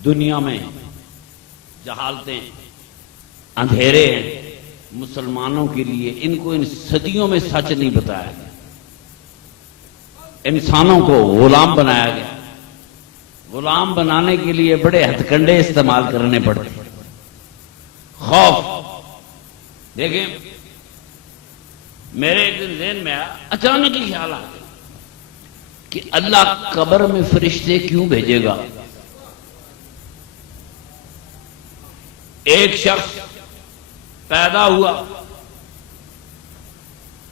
دنیا میں جہالتیں اندھیرے ہیں مسلمانوں کے لیے، ان کو ان صدیوں میں سچ نہیں بتایا گیا، انسانوں کو غلام بنایا گیا، غلام بنانے کے لیے بڑے ہتھ کنڈے استعمال کرنے پڑتے، خوف۔ دیکھیں میرے ایک دن ذہن میں آیا، اچانک ہی خیال آ گیا کہ اللہ قبر میں فرشتے کیوں بھیجے گا؟ ایک شخص پیدا ہوا،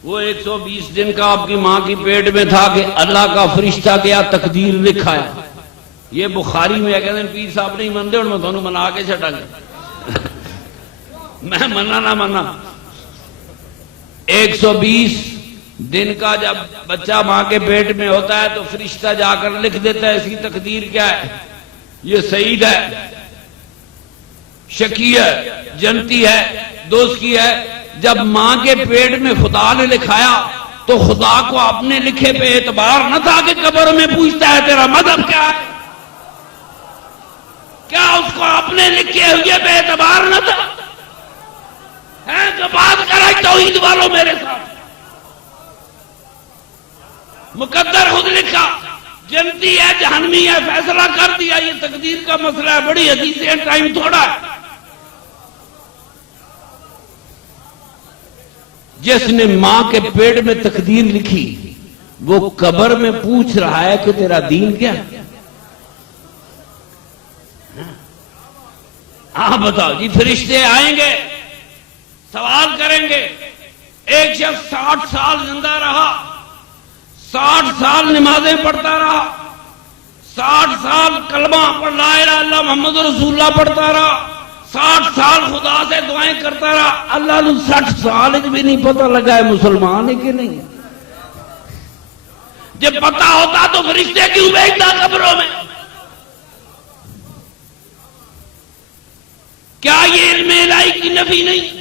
وہ 120 دن کا آپ کی ماں کی پیٹ میں تھا کہ اللہ کا فرشتہ گیا تقدیر لکھایا۔ یہ بخاری میں کہتے ہیں پیر صاحب نہیں منتے اور میں تھانوں منا کے چھٹا گیا، میں منا نہ منا۔ 120 دن کا جب بچہ ماں کے پیٹ میں ہوتا ہے تو فرشتہ جا کر لکھ دیتا ہے اس کی تقدیر کیا ہے، یہ سعید ہے، شقی ہے، جنتی ہے، دوست کی ہے۔ جب ماں کے پیٹ میں خدا نے لکھایا تو خدا کو اپنے لکھے پہ اعتبار نہ تھا کہ قبر میں پوچھتا ہے تیرا مذہب کیا ہے، کیا اس کو اپنے لکھے ہوئے پہ اعتبار نہ تھا؟ ہے جو بات کرا توحید والوں میرے ساتھ، مقدر خود لکھا، جنتی ہے جہنمی ہے، فیصلہ کر دیا، یہ تقدیر کا مسئلہ ہے، بڑی حدیثیں، ٹائم تھوڑا ہے۔ جس نے ماں کے پیٹ میں تقدیر لکھی وہ قبر میں پوچھ رہا ہے کہ تیرا دین کیا ہے؟ ہاں بتاؤ جی، فرشتے آئیں گے سوال کریں گے۔ ایک شخص 60 سال زندہ رہا، 60 سال نمازیں پڑھتا رہا، 60 سال کلمہ پر لا الہ الا اللہ محمد رسول اللہ پڑھتا رہا، 60 سال خدا سے دعائیں کرتا رہا، اللہ نے 60 سال بھی نہیں پتہ لگا ہے مسلمان ہے کہ نہیں۔ جب پتہ ہوتا تو فرشتے کیوں بھیجتا قبروں میں؟ کیا یہ علم الہی کی نفی نہیں؟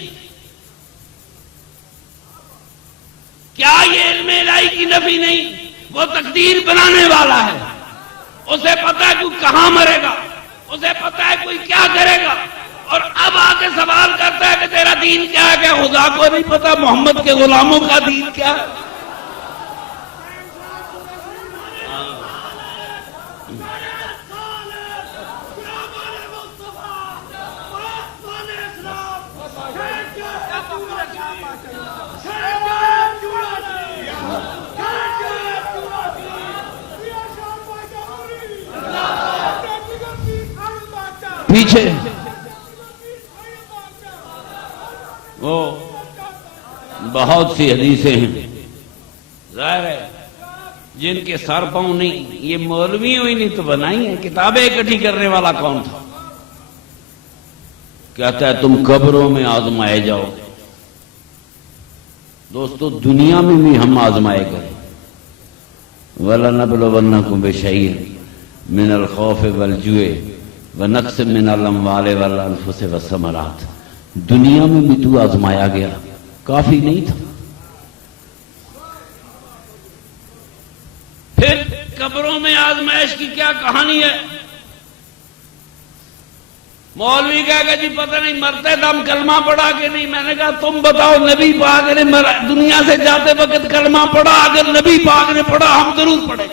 کیا یہ علم الہی کی نفی نہیں؟ وہ تقدیر بنانے والا ہے، اسے پتا ہے کوئی کہاں مرے گا، اسے پتا ہے کوئی کیا کرے گا، اور اب آ کے سوال کرتا ہے کہ تیرا دین کیا ہے؟ کہ خدا کو نہیں پتا محمد کے غلاموں کا دین کیا ہے؟ پیچھے وہ بہت سی حدیثیں ہیں، ظاہر ہے جن کے سر پاؤں نہیں، یہ مولویوں ہی نہیں تو بنائی ہیں، کتابیں اکٹھی کرنے والا کون تھا؟ کہتا ہے تم قبروں میں آزمائے جاؤ۔ دوستو دنیا میں بھی ہم آزمائے گئے، وَلَنَبْلُوَنَّكُمْ بِشَيْءٍ مِنَ الْخَوْفِ وَالْجُوعِ وَنَقْصٍ مِنَ الْأَمْوَالِ وَالْأَنفُسِ وَالثَّمَرَاتِ۔ دنیا میں بھی تو آزمایا گیا، کافی نہیں تھا؟ پھر قبروں میں آزمائش کی کیا کہانی ہے؟ مولوی کہا کہ جی پتہ نہیں مرتے دم کلمہ پڑھا کہ نہیں۔ میں نے کہا تم بتاؤ نبی پاک نے دنیا سے جاتے وقت کلمہ پڑھا؟ اگر نبی پاک نے پڑھا ہم ضرور پڑھیں۔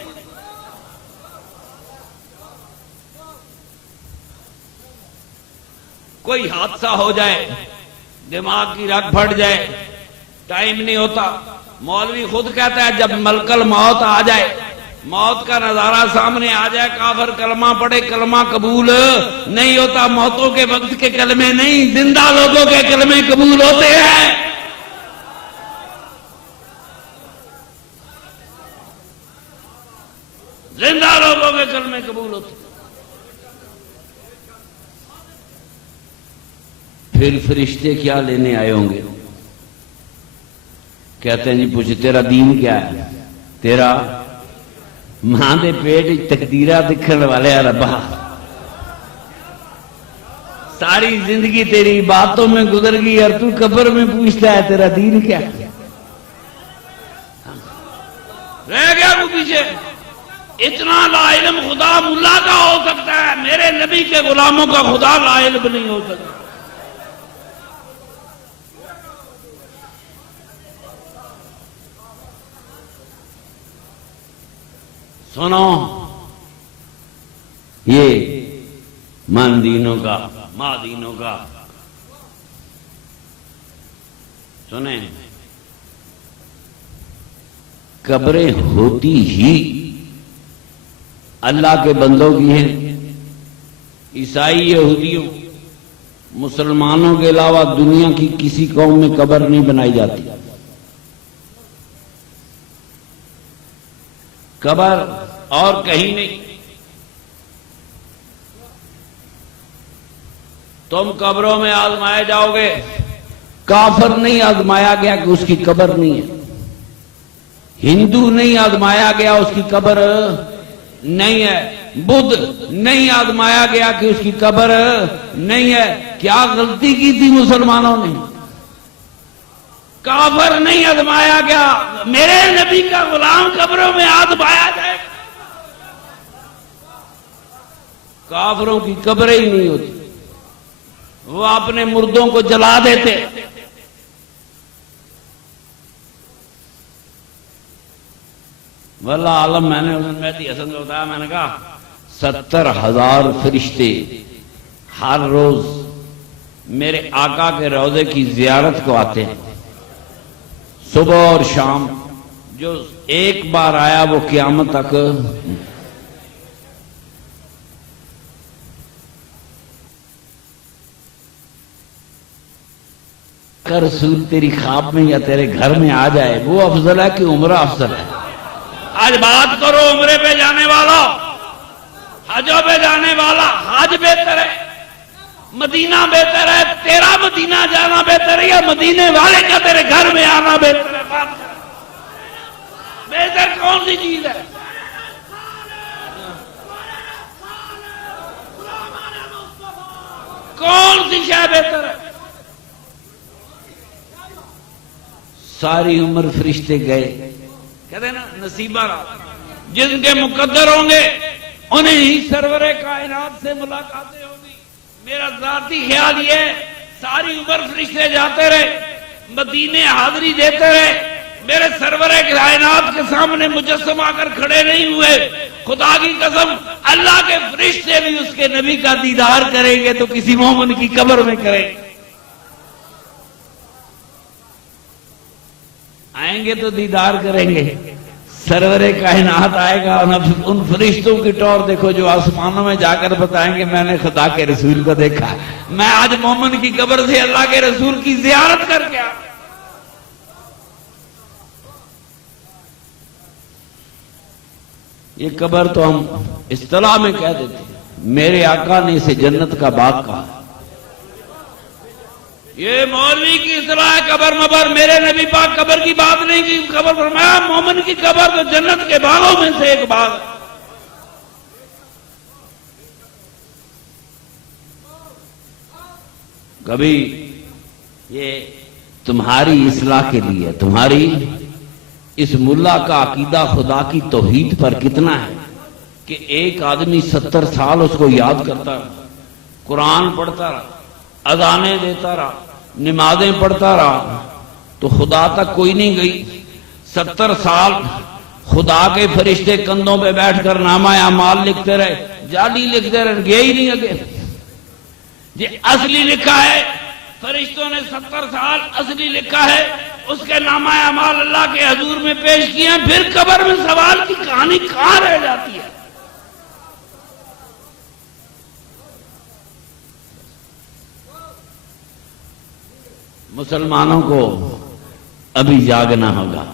کوئی حادثہ ہو جائے، دماغ کی رگ پھٹ جائے، ٹائم نہیں ہوتا، مولوی خود کہتا ہے جب ملک الموت آ جائے، موت کا نظارہ سامنے آ جائے، کافر کلمہ پڑھے کلمہ قبول نہیں ہوتا۔ موتوں کے وقت کے کلمے نہیں، زندہ لوگوں کے کلمے قبول ہوتے ہیں۔ زندہ لوگوں کے کلمے قبول ہوتے ہیں۔ پھر فرشتے کیا لینے آئے ہوں گے؟ کہتے ہیں جی پوچھ تیرا دین کیا ہے؟ تیرا ماں دے پیٹ تقدیرہ دکھن والے ربا، ساری زندگی تیری باتوں میں گزر گئی اور تو قبر میں پوچھتا ہے تیرا دین کیا ہے؟ رہ گیا وہ پیچھے۔ اتنا لا علم خدا ملا کا ہو سکتا ہے، میرے نبی نبی کے غلاموں کا خدا لا علم نہیں ہو سکتا۔ سنو یہ من دینوں کا ماں دینوں کا سنیں، قبریں ہوتی ہی اللہ کے بندوں کی ہیں، عیسائی یہودیوں مسلمانوں کے علاوہ دنیا کی کسی قوم میں قبر نہیں بنائی جاتی۔ قبر اور کہیں نہیں۔ تم قبروں میں آزمائے جاؤ گے، کافر نہیں آزمایا گیا کہ اس کی قبر نہیں ہے، ہندو نہیں آزمایا گیا اس کی قبر نہیں ہے، بدھ نہیں آزمایا گیا کہ اس کی قبر نہیں ہے۔ کیا غلطی کی تھی مسلمانوں نے؟ کافر نہیں آزمایا گیا، میرے نبی کا غلام قبروں میں آزمایا جائے، کافروں کی قبریں ہی نہیں ہوتی، وہ اپنے مردوں کو جلا دیتے۔ واللہ عالم، میں نے مہدی حسن کو بتایا، میں نے کہا 70,000 فرشتے ہر روز میرے آقا کے روضے کی زیارت کو آتے ہیں، صبح اور شام۔ جو ایک بار آیا وہ قیامت تک۔ کہ رسول تیری خواب میں یا تیرے گھر میں آ جائے، وہ افضل ہے کہ عمرہ افضل ہے؟ آج بات کرو عمرے پہ جانے والا، حجوں پہ جانے والا۔ حج بہتر ہے، مدینہ بہتر ہے، تیرا مدینہ جانا بہتر ہے یا مدینے والے کا تیرے گھر میں آنا بہتر ہے؟ بات کرو، بہتر کون سی چیز ہے؟ کون سی شے بہتر ہے؟ ساری عمر فرشتے گئے، کہتے ہیں نا نصیبہ رات، جن کے مقدر ہوں گے انہیں ہی سرور کائنات سے ملاقاتیں ہوگی۔ میرا ذاتی خیال یہ ہے، ساری عمر فرشتے جاتے رہے، مدینے حاضری دیتے رہے، میرے سرور کائنات کے سامنے مجسم آ کر کھڑے نہیں ہوئے۔ خدا کی قسم، اللہ کے فرشتے بھی اس کے نبی کا دیدار کریں گے تو کسی مومن کی قبر میں کریں گے۔ آئیں گے تو دیدار کریں گے، سرور کائنات آئے گا، ان فرشتوں کی ٹور دیکھو جو آسمانوں میں جا کر بتائیں گے میں نے خدا کے رسول کو دیکھا۔ میں آج مومن کی قبر سے اللہ کے رسول کی زیارت کر کے آیا۔ یہ قبر تو ہم اصطلاح میں کہہ دیتے ہیں، میرے آقا نے اسے جنت کا باغ کہا۔ یہ مولوی کی اصطلاح ہے قبر مبر، میرے نبی پاک قبر کی بات نہیں کی، قبر فرمایا مومن کی قبر تو جنت کے باغوں میں سے ایک باغ ہے۔ کبھی یہ تمہاری اصلاح کے لیے، تمہاری اس ملا کا عقیدہ خدا کی توحید پر کتنا ہے کہ ایک آدمی 70 سال اس کو یاد کرتا رہا، قرآن پڑھتا رہا، اذانیں دیتا رہا، نمازیں پڑھتا رہا، تو خدا تک کوئی نہیں گئی۔ 70 سال خدا کے فرشتے کندھوں پہ بیٹھ کر نامہ اعمال لکھتے رہے، جعلی لکھتے رہے، گئے ہی نہیں اگے۔ یہ اصلی لکھا ہے، فرشتوں نے 70 سال اصلی لکھا ہے، اس کے نامہ اعمال اللہ کے حضور میں پیش کیے ہیں، پھر قبر میں سوال کی کہانی کہاں رہ جاتی ہے؟ مسلمانوں کو ابھی جاگنا ہوگا۔